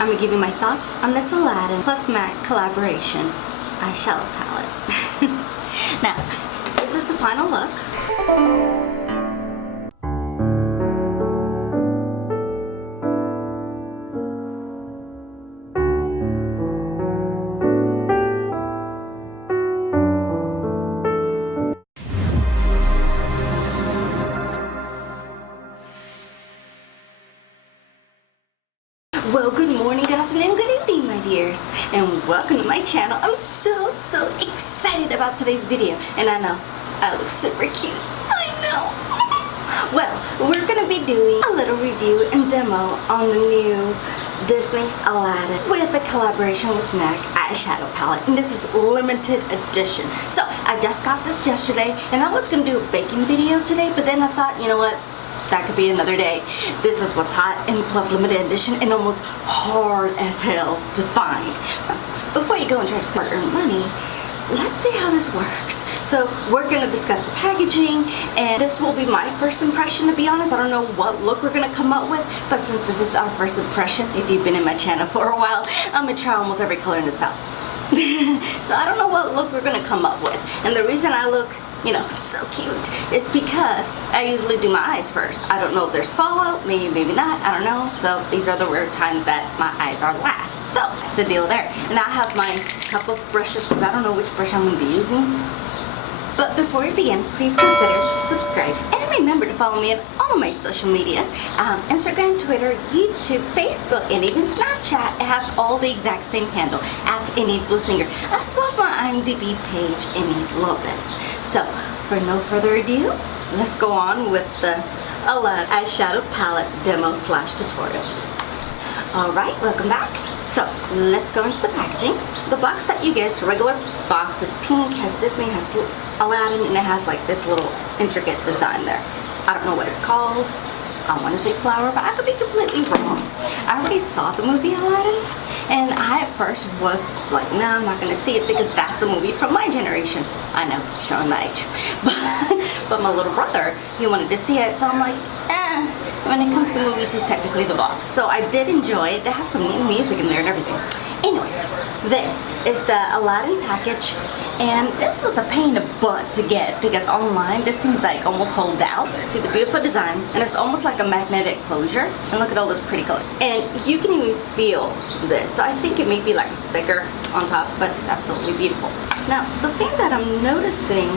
I'm gonna give you my thoughts on this Aladdin plus MAC collaboration eyeshadow palette. Now, this is the final look. Well, good morning, good afternoon, good evening, my dears, and welcome to my channel. I'm so excited about today's video, and I know I look super cute. I know. Well, we're gonna be doing a little review and demo on the new Disney Aladdin with a collaboration with MAC eyeshadow palette, and this is limited edition. So I just got this yesterday, and I was gonna do a baking video today, but then I thought, you know what? That could be another day. This is what's hot, and plus limited edition and almost hard as hell to find. Before you go and try to spend your money, let's see how this works. So we're gonna discuss the packaging, and this will be my first impression, to be honest. I don't know what look we're gonna come up with, but since this is our first impression, if you've been in my channel for a while, I'm gonna try almost every color in this palette. So I don't know what look we're gonna come up with, and the reason I look, you know, so cute is because I usually do my eyes first. I don't know if there's fallout, maybe not, I don't know. So these are the rare times that my eyes are last. So that's the deal there. And I have my couple of brushes because I don't know which brush I'm going to be using. But before we begin, please consider subscribe and remember to follow me on all my social medias, Instagram, Twitter, YouTube, Facebook, and even Snapchat. It has all the exact same handle at Enidbluesinger, as well as my IMDb page, Enidbluesinger. So for no further ado, let's go on with the Aladdin eyeshadow palette demo / tutorial. Alright, welcome back. So let's go into the packaging. The box that you get, regular box, is pink, has Disney, has Aladdin, and it has like this little intricate design there. I don't know what it's called. I want to say flower, but I could be completely wrong. I already saw the movie Aladdin, and I at first was like, no, I'm not going to see it because that's a movie from my generation. I know, showing my age. But my little brother, he wanted to see it, so I'm like, when it comes to movies, he's technically the boss. So I did enjoy it. They have some new music in there and everything. Anyways, this is the Aladdin package, and this was a pain in the butt to get because online this thing's like almost sold out. See the beautiful design, and it's almost like a magnetic closure, and look at all this pretty color, and you can even feel this. So I think it may be like a sticker on top, but it's absolutely beautiful. Now the thing that I'm noticing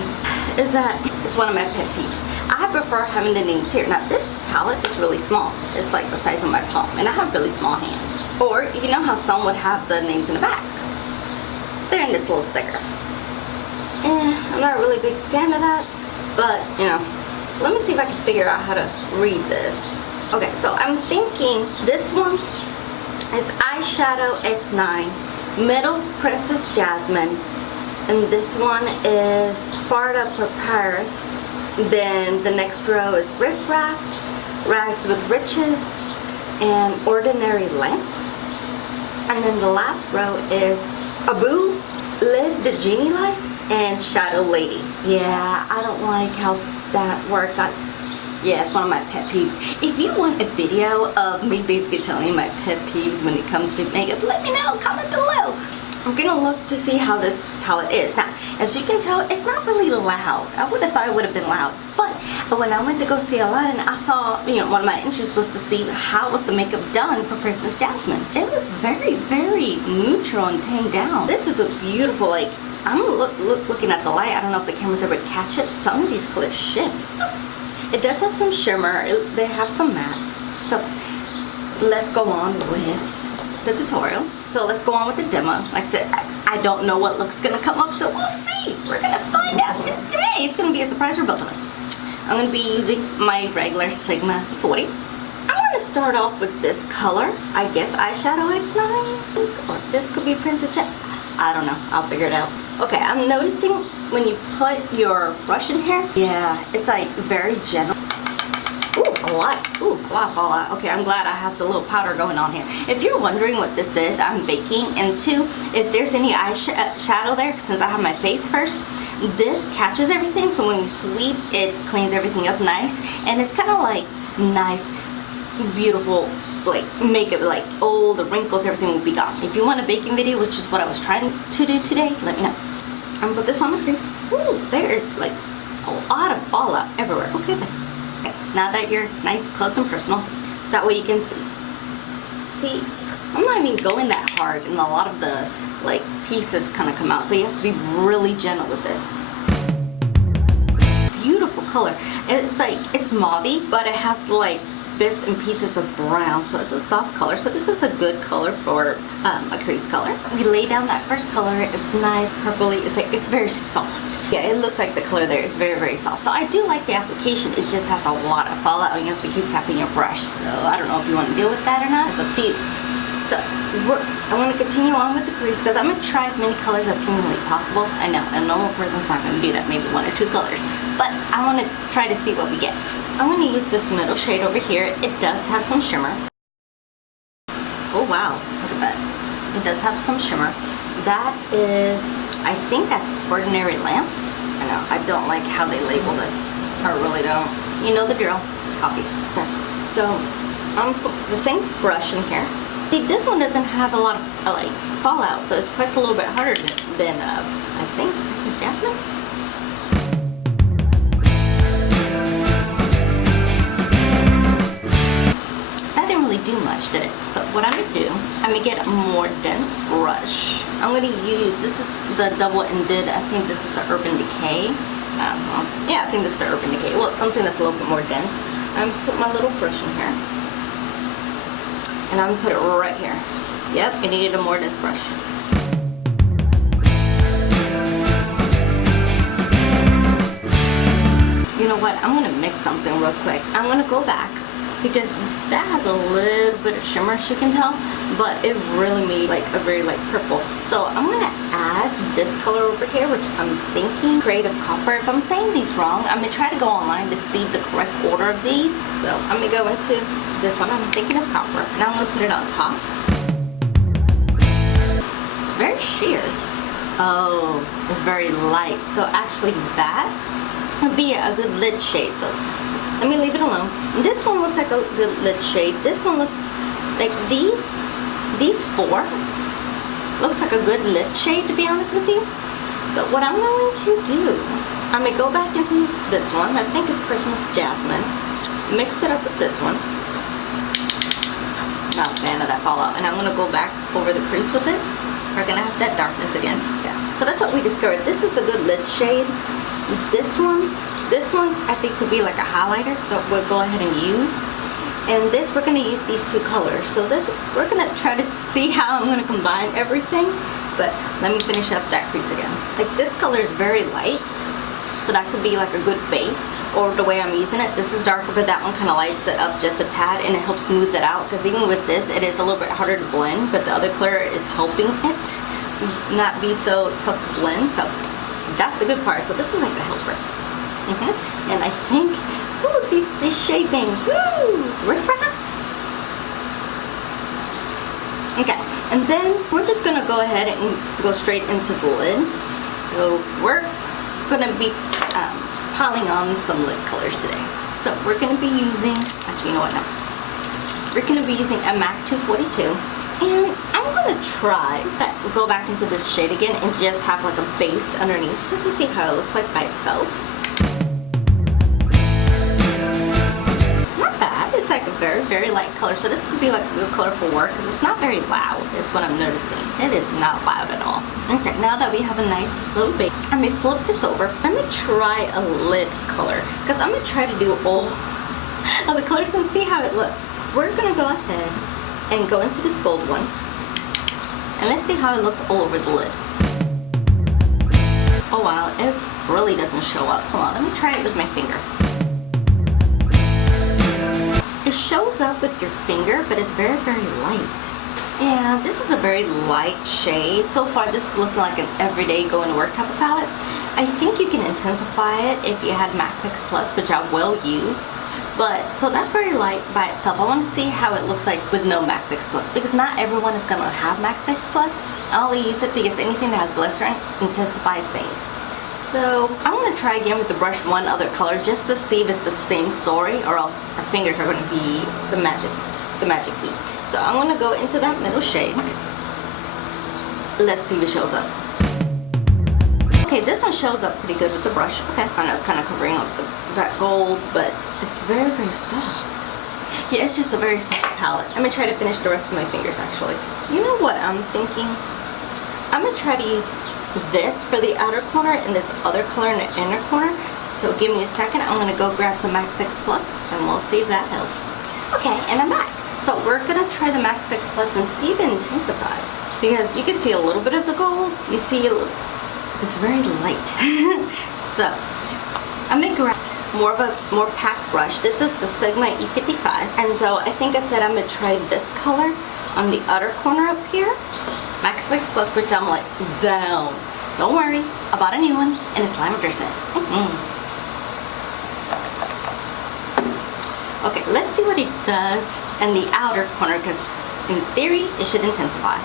is that it's one of my pet peeves. I prefer having the names here. Now this palette is really small. It's like the size of my palm, and I have really small hands. Or you know how some would have the names in the back? They're in this little sticker. I'm not a really big fan of that, but you know, let me see if I can figure out how to read this. Okay, so I'm thinking this one is Eyeshadow X9, middle's Princess Jasmine, and this one is Farda Papyrus. Then the next row is Riff Raff, Rags with Riches, and Ordinary Length. And then the last row is Abu, Live the Genie Life, and Shadow Lady. Yeah, I don't like how that works. Yeah, it's one of my pet peeves. If you want a video of me basically telling you my pet peeves when it comes to makeup, let me know, comment below. I'm gonna look to see how this palette is. Now, as you can tell, it's not really loud. I would have thought it would have been loud. But when I went to go see Aladdin, I saw, you know, one of my interests was to see how was the makeup done for Princess Jasmine. It was very neutral and tamed down. This is a beautiful, like, I'm looking at the light. I don't know if the camera's ever catch it. Some of these colors shift. It does have some shimmer. They have some mattes. So let's go on with the tutorial. So let's go on with the demo. Like I said, I don't know what look's gonna come up, so we'll see. We're gonna find out today. It's gonna be a surprise for both of us. I'm gonna be using my regular Sigma 40. I'm gonna start off with this color. I guess Eyeshadow X9, or this could be Princess Jasmine. I don't know. I'll figure it out. Okay, I'm noticing when you put your brush in here, yeah, it's like very gentle. Ooh, a lot of fallout. Okay, I'm glad I have the little powder going on here. If you're wondering what this is, I'm baking. And two, if there's any eyeshadow there, since I have my face first, this catches everything. So when you sweep, it cleans everything up nice. And it's kind of like nice beautiful like makeup, like all the wrinkles, everything will be gone. If you want a baking video, which is what I was trying to do today, let me know. I'm gonna put this on my face. Ooh, there is like a lot of fallout everywhere. Okay, then. Okay, now that you're nice, close, and personal, that way you can see. See, I'm not even going that hard, and a lot of the like pieces kind of come out, so you have to be really gentle with this. Beautiful color. It's like, it's mauvey, but it has like bits and pieces of brown, so it's a soft color. So this is a good color for a crease color. We lay down that first color. It's nice purpley. It's like, it's very soft. Yeah, it looks like the color there is very, very soft. So I do like the application. It just has a lot of fallout, and you have to keep tapping your brush. So I don't know if you want to deal with that or not. It's up to you. So I want to continue on with the crease because I'm going to try as many colors as humanly possible. I know a normal person's not going to do that, maybe 1 or 2 colors, but I want to try to see what we get. I'm going to use this middle shade over here. It does have some shimmer. Oh wow, look at that. It does have some shimmer. That is, I think that's Ordinary Lamp. I know, I don't like how they label this. I really don't. You know the drill. Coffee. Okay. So I'm going to put the same brush in here. See, this one doesn't have a lot of like fallout, so it's pressed a little bit harder than I think this is Jasmine. That didn't really do much, did it? So what I'm gonna do, I'm gonna get a more dense brush. I'm gonna use, this is the double-ended, I think this is the Urban Decay. Yeah, I think this is the Urban Decay. Well, it's something that's a little bit more dense. I'm gonna put my little brush in here. And I'm gonna put it right here. Yep, I needed a more dense brush. You know what? I'm gonna mix something real quick. I'm gonna go back because that has a little bit of shimmer, as you can tell, but it really made like a very light purple. So I'm gonna add this color over here, which I'm thinking Creative Copper. If I'm saying these wrong, I'm gonna try to go online to see the correct order of these. So I'm gonna go into this one. I'm thinking it's Copper, and I'm gonna put it on top. It's very sheer. Oh, it's very light. So actually that would be a good lid shade. So let me leave it alone. This one looks like a good lid shade. This one looks like these 4 looks like a good lid shade, to be honest with you. So what I'm going to do, I'm gonna go back into this one. I think it's Christmas Jasmine. Mix it up with this one. Not a fan of that fallout. And I'm gonna go back over the crease with it. We're gonna have that darkness again. Yeah. So that's what we discovered. This is a good lid shade. This one I think could be like a highlighter that we'll go ahead and use. And this, we're going to use these 2 colors. So this, we're going to try to see how I'm going to combine everything. But let me finish up that crease again. Like this color is very light, so that could be like a good base. Or the way I'm using it, this is darker, but that one kind of lights it up just a tad, and it helps smooth it out. Because even with this, it is a little bit harder to blend, but the other color is helping it not be so tough to blend. So that's the good part. So this is like the helper. And I think, ooh, these shade names. Ooh, Riff Raff. Okay, and then we're just gonna go ahead and go straight into the lid. So we're gonna be piling on some lid colors today. So we're gonna be using, actually, you know what? No. We're gonna be using a MAC 242. And I'm gonna try that, go back into this shade again and just have like a base underneath, just to see how it looks like by itself. Not bad. It's like a very, very light color. So this could be like a good color for work because it's not very loud, is what I'm noticing. It is not loud at all. Okay, now that we have a nice little base, I'm gonna flip this over. I'm gonna try a lid color because I'm gonna try to do all of the colors and see how it looks. We're gonna go ahead and go into this gold one, and let's see how it looks all over the lid. Oh wow, it really doesn't show up. Hold on, let me try it with my finger. It shows up with your finger, but it's very, very light. And this is a very light shade. So far, this is looking like an everyday going to work type of palette. I think you can intensify it if you had MAC Fix Plus, which I will use. But, so that's very light by itself. I want to see how it looks like with no MAC Fix Plus, because not everyone is going to have MAC Fix Plus. I only use it because anything that has glycerin intensifies things. So I'm gonna try again with the brush one other color just to see if it's the same story, or else our fingers are gonna be the magic key. So I'm gonna go into that middle shade. Let's see if it shows up. Okay, this one shows up pretty good with the brush. Okay, I know it's kind of covering up that gold, but it's very, very soft. Yeah, it's just a very soft palette. I'm gonna try to finish the rest of my fingers actually. You know what I'm thinking? I'm gonna try to use this for the outer corner and this other color in the inner corner. So give me a second. I'm gonna go grab some MAC Fix Plus and we'll see if that helps. Okay, and I'm back. So we're gonna try the MAC Fix Plus and see if it intensifies. Because you can see a little bit of the gold. You see it's very light. So I'm gonna grab more packed brush. This is the Sigma E55, and so I think I said I'm gonna try this color on the outer corner up here. Max Fix Plus, which I'm like down. Don't worry, I bought a new one, and it's lavender scent. Okay, let's see what it does in the outer corner, because in theory it should intensify.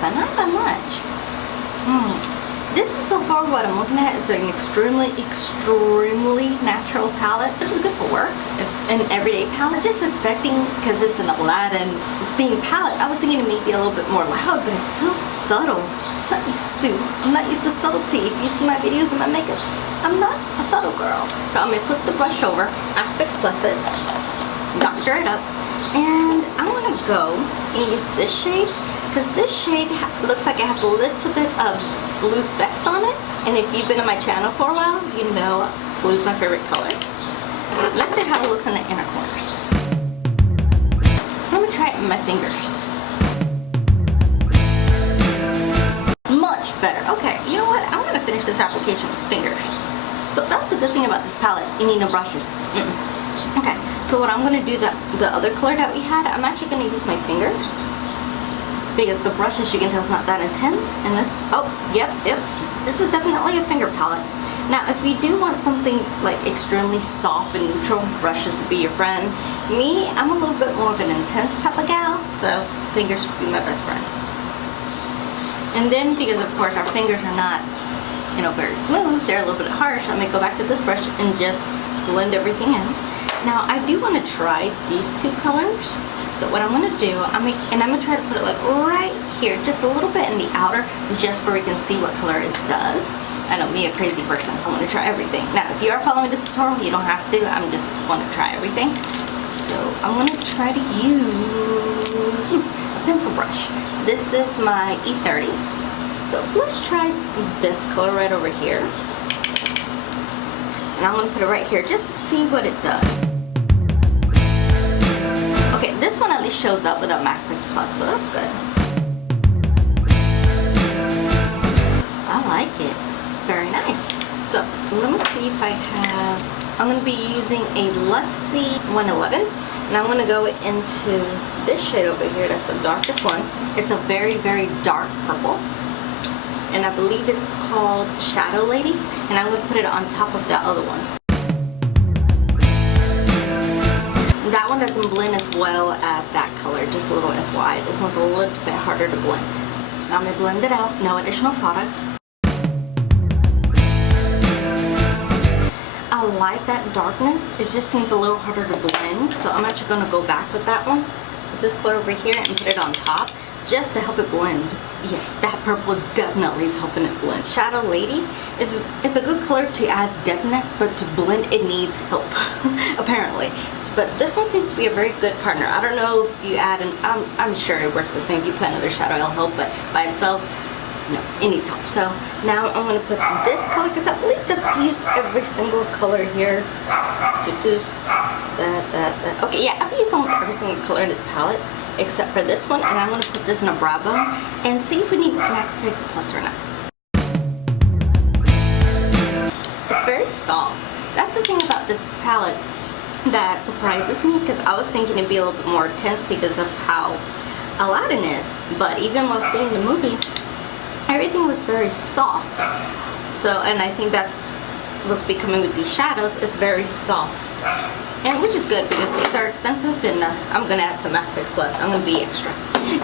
But not by much. This is so far what I'm looking at is an extremely natural palette, which is good for work, an everyday palette. I was just expecting, because it's an Aladdin themed palette, I was thinking it may be a little bit more loud, but it's so subtle. I'm not used to subtlety. If you see my videos and my makeup, I'm not a subtle girl. So I'm gonna flip the brush over, Fix Plus it, doctor it up, and I'm gonna go and use this shade, because this shade looks like it has a little bit of blue specks on it. And if you've been on my channel for a while, you know blue's my favorite color. Let's see how it looks in the inner corners. I'm gonna try it with my fingers. Much better. Okay, you know what? I'm gonna finish this application with fingers. So that's the good thing about this palette. You need no brushes. Okay, so what I'm gonna do, the other color that we had, I'm actually gonna use my fingers, because the brushes, you can tell, it's not that intense. And that's, oh, yep, this is definitely a finger palette. Now, if you do want something like extremely soft and neutral, brushes would be your friend. Me, I'm a little bit more of an intense type of gal, so fingers would be my best friend. And then, because of course our fingers are not, you know, very smooth, they're a little bit harsh, I may go back to this brush and just blend everything in. Now, I do want to try these two colors. So what I'm going to do, I'm going to try to put it like right here, just a little bit in the outer, just so we can see what color it does. I know, me, a crazy person, I want to try everything. Now, if you are following this tutorial, you don't have to. I'm just want to try everything. So I'm going to try to use a pencil brush. This is my E30. So let's try this color right over here. And I'm going to put it right here just to see what it does. Okay, this one at least shows up without MAC Fix Plus, so that's good. I like it. Very nice. So let me see if I have, I'm going to be using a Luxie 111, and I'm going to go into this shade over here. That's the darkest one. It's a very, very dark purple, and I believe it's called Shadow Lady, and I'm going to put it on top of that other one. That one doesn't blend as well as that color, just a little FYI. This one's a little bit harder to blend. Now I'm going to blend it out, no additional product. I like that darkness. It just seems a little harder to blend, so I'm actually going to go back with that one, with this color over here, and put it on top, just to help it blend. Yes, that purple definitely is helping it blend. Shadow Lady is a good color to add depthness, but to blend it needs help, apparently. But this one seems to be a very good partner. I don't know if you add I'm sure it works the same. If you put another shadow, it'll help, but by itself, no, it needs help. So now I'm going to put this color, because I believe I've used every single color here. Okay, yeah, I've used almost every single color in this palette, except for this one, and I'm going to put this in a brow bone and see if we need MAC Fix Plus or not. It's very soft. That's the thing about this palette that surprises me, because I was thinking it'd be a little bit more intense because of how Aladdin is, but even while seeing the movie, everything was very soft. So, and I think that's what's becoming with these shadows, is very soft. And which is good because these are expensive, and I'm gonna add some MAC Fix Plus. I'm gonna be extra.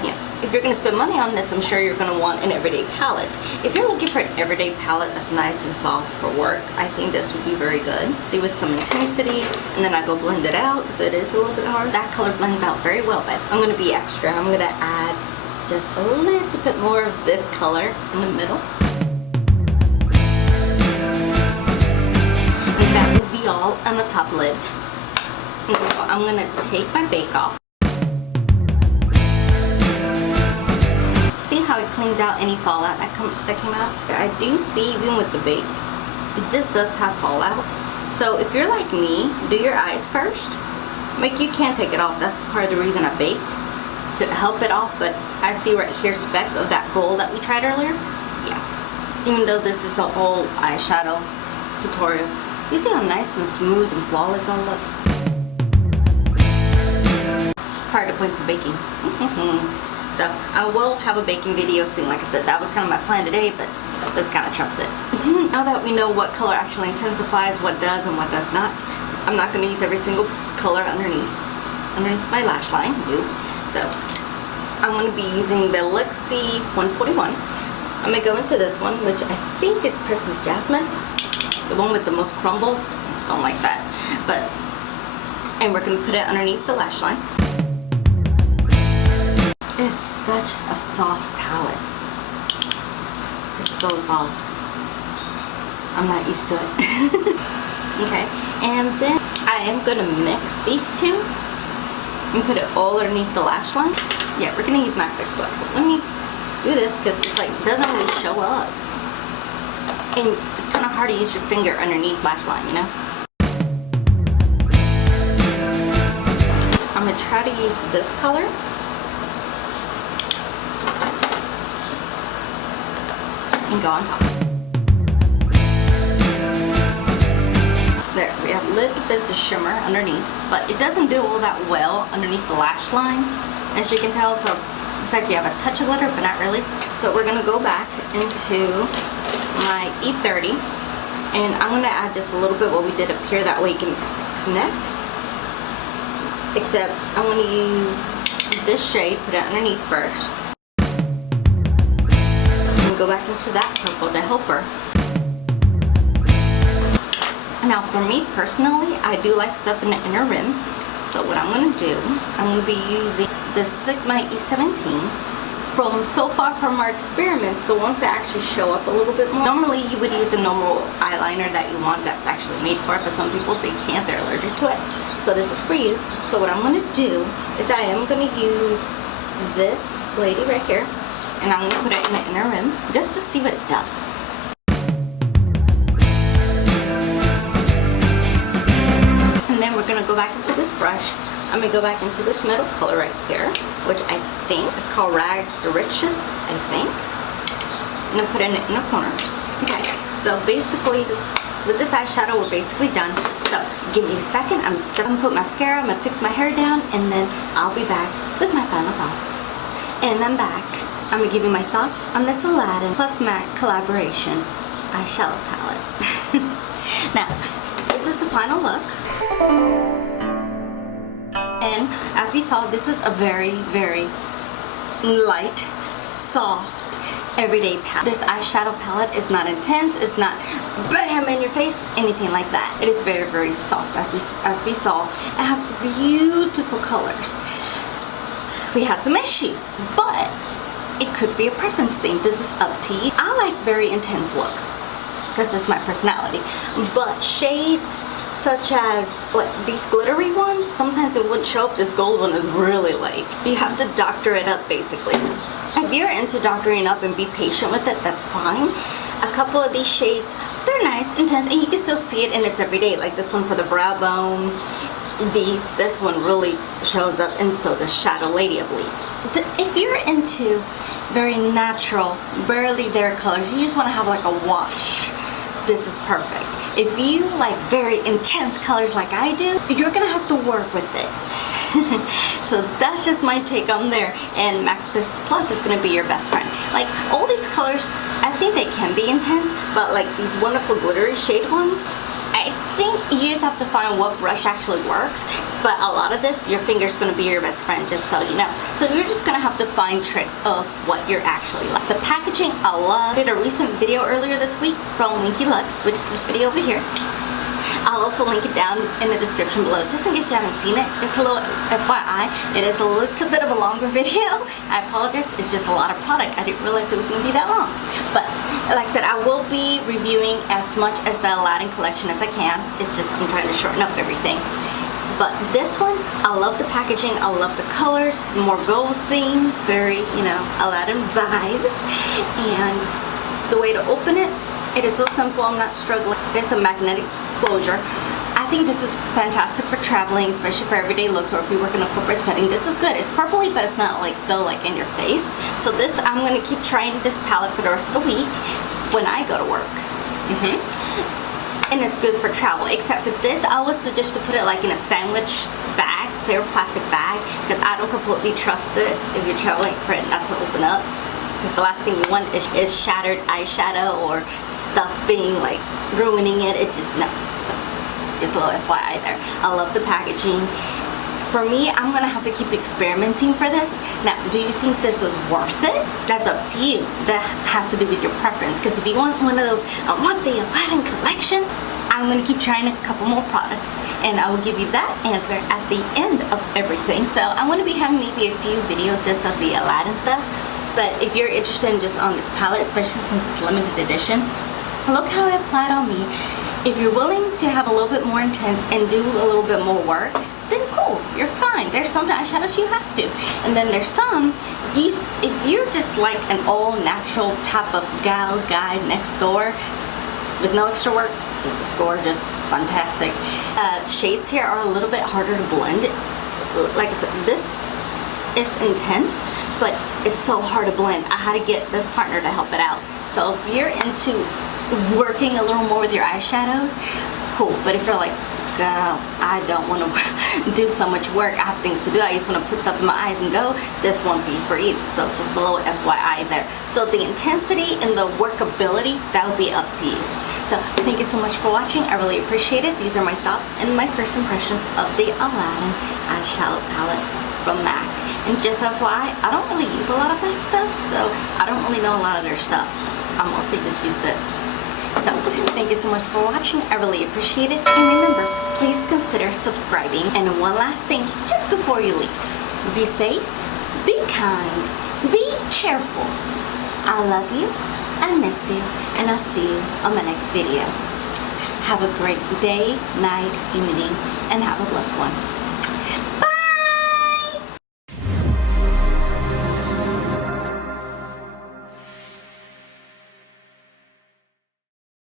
Yeah. If you're gonna spend money on this, I'm sure you're gonna want an everyday palette. If you're looking for an everyday palette that's nice and soft for work, I think this would be very good. See, with some intensity, and then I go blend it out because it is a little bit hard. That color blends out very well, but I'm gonna be extra. I'm gonna add just a little bit more of this color in the middle. And that will be all on the top lid. So I'm gonna take my bake off. See how it cleans out any fallout that came out? I do see, even with the bake, this does have fallout. So if you're like me, do your eyes first. Like, you can't take it off. That's part of the reason I bake, to help it off. But I see right here specks of that gold that we tried earlier. Yeah. Even though this is an old eyeshadow tutorial, you see how nice and smooth and flawless I look? Part of the points of baking. So I will have a baking video soon. Like I said, that was kind of my plan today, but this kind of trumped it. Now that we know what color actually intensifies, what does and what does not, I'm not going to use every single color underneath my lash line. So I'm going to be using the Luxie 141. I'm going to go into this one, which I think is Princess Jasmine, the one with the most crumble. Don't like that. And we're going to put it underneath the lash line. It's such a soft palette. It's so soft. I'm not used to it. Okay, and then I am going to mix these two and put it all underneath the lash line. Yeah, we're going to use MAC Fix Plus. So let me do this because it's like, it doesn't really show up. And it's kind of hard to use your finger underneath lash line, you know? I'm going to try to use this color. And go on top. There, we have little bits of shimmer underneath, but it doesn't do all that well underneath the lash line, as you can tell. So it's like you have a touch of glitter, but not really. So we're gonna go back into my E30, and I'm gonna add just a little bit what we did up here. That way you can connect. Except I'm gonna use this shade, put it underneath first. Go back into that purple, the helper. Now for me personally, I do like stuff in the inner rim. So what I'm going to do, I'm going to be using the Sigma E17. So far from our experiments, the ones that actually show up a little bit more. Normally you would use a normal eyeliner that you want that's actually made for it, but some people, they can't, they're allergic to it. So this is for you. So what I'm going to do is I am going to use this lady right here. And I'm going to put it in the inner rim just to see what it does. And then we're going to go back into this brush. I'm going to go back into this middle color right here, which I think is called Rags to Riches, I think. And then put it in the inner corners. Okay, so basically with this eyeshadow, we're basically done. So give me a second. I'm going to put mascara, I'm going to fix my hair down, and then I'll be back with my final thoughts. And I'm back. I'm going to give you my thoughts on this Aladdin plus MAC collaboration eyeshadow palette. Now, this is the final look. And as we saw, this is a very, very light, soft, everyday palette. This eyeshadow palette is not intense, it's not bam in your face, anything like that. It is very, very soft. As we saw, it has beautiful colors. We had some issues, but it could be a preference thing. This is up to you. I like very intense looks. That's just my personality. But shades such as like these glittery ones, sometimes it wouldn't show up. This gold one is really like, you have to doctor it up basically. If you're into doctoring up and be patient with it, that's fine. A couple of these shades, they're nice, intense, and you can still see it in its everyday. Like this one for the brow bone. This one really shows up, and so the Shadow Lady, I believe. If you're into very natural, barely there colors, you just want to have like a wash, this is perfect. If you like very intense colors like I do, you're gonna have to work with it. So that's just my take on there. And MAC Fix Plus is gonna be your best friend. Like all these colors, I think they can be intense, but like these wonderful glittery shade ones, I think you just have to find what brush actually works, but a lot of this, your finger's gonna be your best friend, just so you know. So you're just gonna have to find tricks of what you're actually like. The packaging, I love. I did a recent video earlier this week from Winky Lux, which is this video over here. I'll also link it down in the description below, just in case you haven't seen it. Just a little FYI, it is a little bit of a longer video. I apologize, it's just a lot of product. I didn't realize it was going to be that long. But like I said, I will be reviewing as much as the Aladdin collection as I can. It's just I'm trying to shorten up everything. But this one, I love the packaging, I love the colors, more gold theme, very, you know, Aladdin vibes. And the way to open it, it is so simple, I'm not struggling. It's a magnetic closure. I think this is fantastic for traveling, especially for everyday looks, or if you work in a corporate setting. This is good. It's purpley, but it's not like so like in your face. So this, I'm going to keep trying this palette for the rest of the week when I go to work. And it's good for travel, except for this, I would suggest to put it like in a sandwich bag, clear plastic bag, because I don't completely trust it if you're traveling for it not to open up. Because the last thing you want is shattered eyeshadow or stuff being like ruining it. It's just no. So just a little FYI there. I love the packaging. For me, I'm gonna have to keep experimenting for this. Now, do you think this is worth it? That's up to you. That has to do with your preference. Because if you want one of those, I want the Aladdin collection, I'm gonna keep trying a couple more products, and I will give you that answer at the end of everything. So I'm gonna be having maybe a few videos just of the Aladdin stuff. But if you're interested in just on this palette, especially since it's limited edition, look how it applied on me. If you're willing to have a little bit more intense and do a little bit more work, then cool, you're fine. There's some eyeshadows you have to. And then there's some, if you're just like an all natural type of gal guy next door with no extra work, this is gorgeous, fantastic. Shades here are a little bit harder to blend. Like I said, this is intense, but it's so hard to blend. I had to get this partner to help it out. So if you're into working a little more with your eyeshadows, cool. But if you're like, girl, I don't want to do so much work, I have things to do, I just want to put stuff in my eyes and go, this won't be for you. So just below FYI there. So the intensity and the workability, that will be up to you. So thank you so much for watching. I really appreciate it. These are my thoughts and my first impressions of the Aladdin eyeshadow palette from MAC. And just FYI, I don't really use a lot of MAC stuff, so I don't really know a lot of their stuff. I mostly just use this. So thank you so much for watching. I really appreciate it. And remember, please consider subscribing. And one last thing, just before you leave, be safe, be kind, be careful. I love you, I miss you, and I'll see you on my next video. Have a great day, night, evening, and have a blessed one.